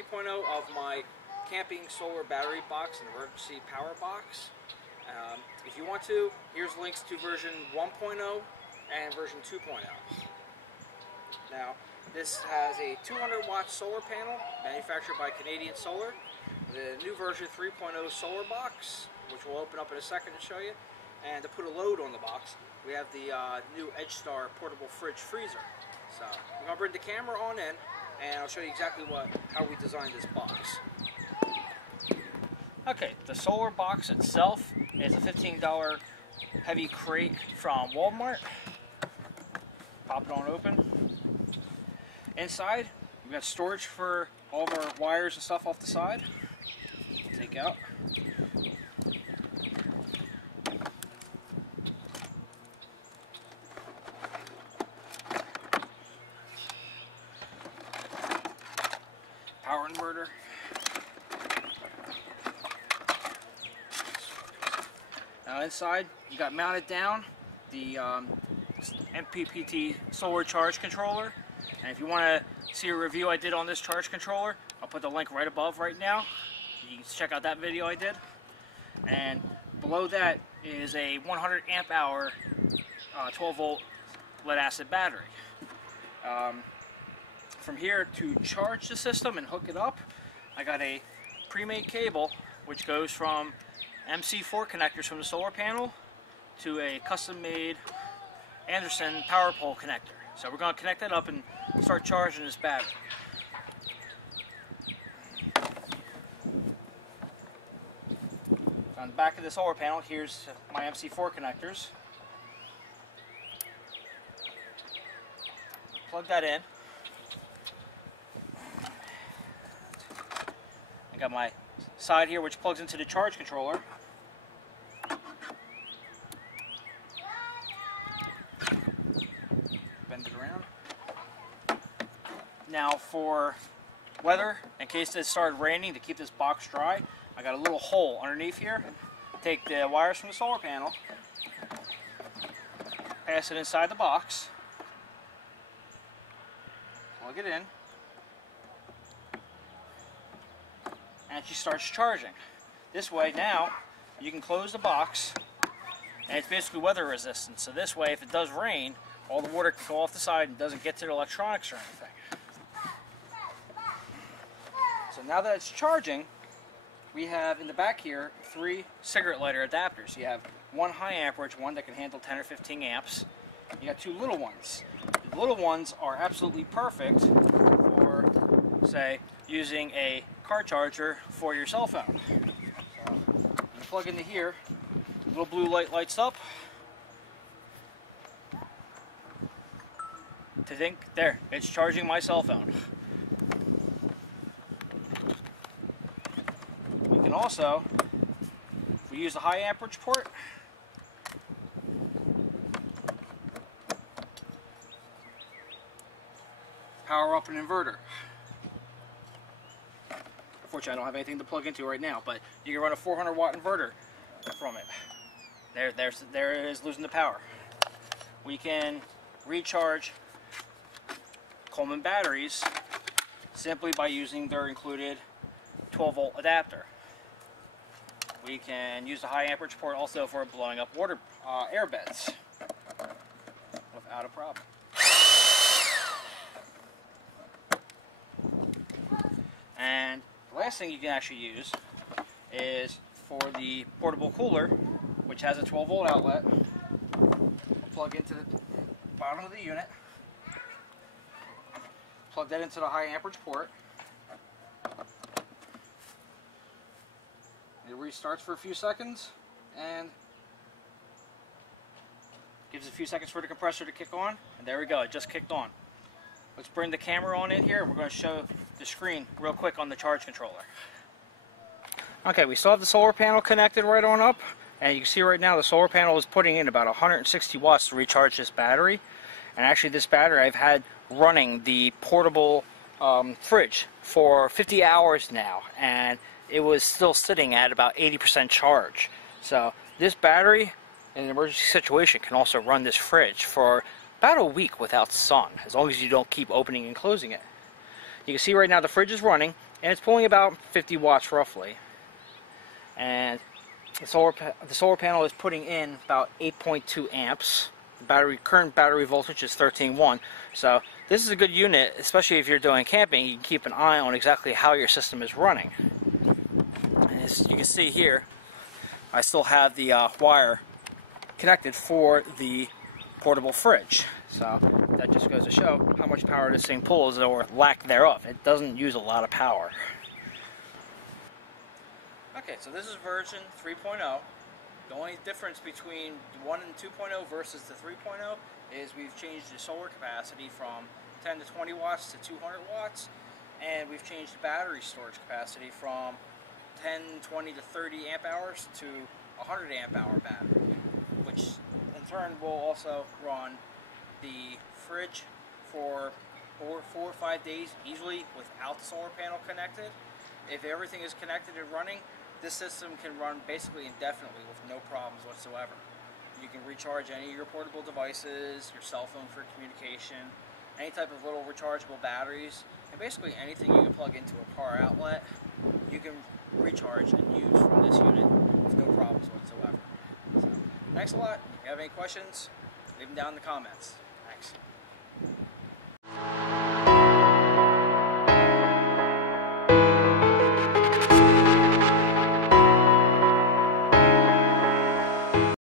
3.0 of my camping solar battery box and emergency power box. If you want to, here's links to version 1.0 and version 2.0. Now, this has a 200 watt solar panel manufactured by Canadian Solar. The new version 3.0 solar box, which we'll open up in a second and show you. And to put a load on the box, we have the new EdgeStar portable fridge freezer. So I'm going to bring the camera on in, and I'll show you exactly how we designed this box. Okay, the solar box itself is a $15 heavy crate from Walmart. Pop it on open. Inside, we've got storage for all of our wires and stuff off the side. Take out. Power inverter. Now inside, you got mounted down the MPPT solar charge controller. And if you want to see a review I did on this charge controller, I'll put the link right above right now. You can check out that video I did. And below that is a 100 amp hour 12 volt lead acid battery. From here, to charge the system and hook it up, I got a pre-made cable which goes from MC4 connectors from the solar panel to a custom-made Anderson power pole connector. So we're going to connect that up and start charging this battery. On the back of the solar panel, here's my MC4 connectors. Plug that in. I got my side here which plugs into the charge controller. Bend it around. Now for weather, in case it started raining, to keep this box dry, I got a little hole underneath here. Take the wires from the solar panel, pass it inside the box, plug it in, and she starts charging. This way now you can close the box, and it's basically weather resistant. So this way, if it does rain, all the water can go off the side and doesn't get to the electronics or anything. So now that it's charging, we have in the back here 3 cigarette lighter adapters. You have one high amperage one that can handle 10 or 15 amps. You got 2 little ones. The little ones are absolutely perfect for, say, using a car charger for your cell phone. So you plug into here, the little blue light lights up. To think, there, it's charging my cell phone. We can also, if we use the high amperage port, power up an inverter. Unfortunately, I don't have anything to plug into right now, but you can run a 400 watt inverter from it. There it is, losing the power. We can recharge Coleman batteries simply by using their included 12 volt adapter. We can use the high amperage port also for blowing up air beds without a problem. And the last thing you can actually use is for the portable cooler, which has a 12 volt outlet. We'll plug into the bottom of the unit. Plug that into the high amperage port. It restarts for a few seconds and gives a few seconds for the compressor to kick on, and there we go, it just kicked on. Let's bring the camera on in here and we're going to show the screen real quick on the charge controller. Okay, we still have the solar panel connected right on up, and you can see right now the solar panel is putting in about 160 watts to recharge this battery. And actually this battery I've had running the portable fridge for 50 hours now, and it was still sitting at about 80% charge. So this battery in an emergency situation can also run this fridge for about a week without sun, as long as you don't keep opening and closing it. You can see right now the fridge is running, and it's pulling about 50 watts roughly. And the solar panel is putting in about 8.2 amps. The current battery voltage is 13.1. So this is a good unit, especially if you're doing camping. You can keep an eye on exactly how your system is running. And as you can see here, I still have the wire connected for the portable fridge. So that just goes to show how much power this thing pulls, or lack thereof. It doesn't use a lot of power. Okay, so this is version 3.0. The only difference between 1 and 2.0 versus the 3.0 is we've changed the solar capacity from 10 to 20 watts to 200 watts, and we've changed the battery storage capacity from 10, 20 to 30 amp hours to 100 amp hour battery, which in turn will also run the fridge for 4 or 5 days easily without the solar panel connected. If everything is connected and running, this system can run basically indefinitely with no problems whatsoever. You can recharge any of your portable devices, your cell phone for communication, any type of little rechargeable batteries, and basically anything you can plug into a car outlet, you can recharge and use from this unit with no problems whatsoever. So, thanks a lot. If you have any questions, leave them down in the comments. Thanks.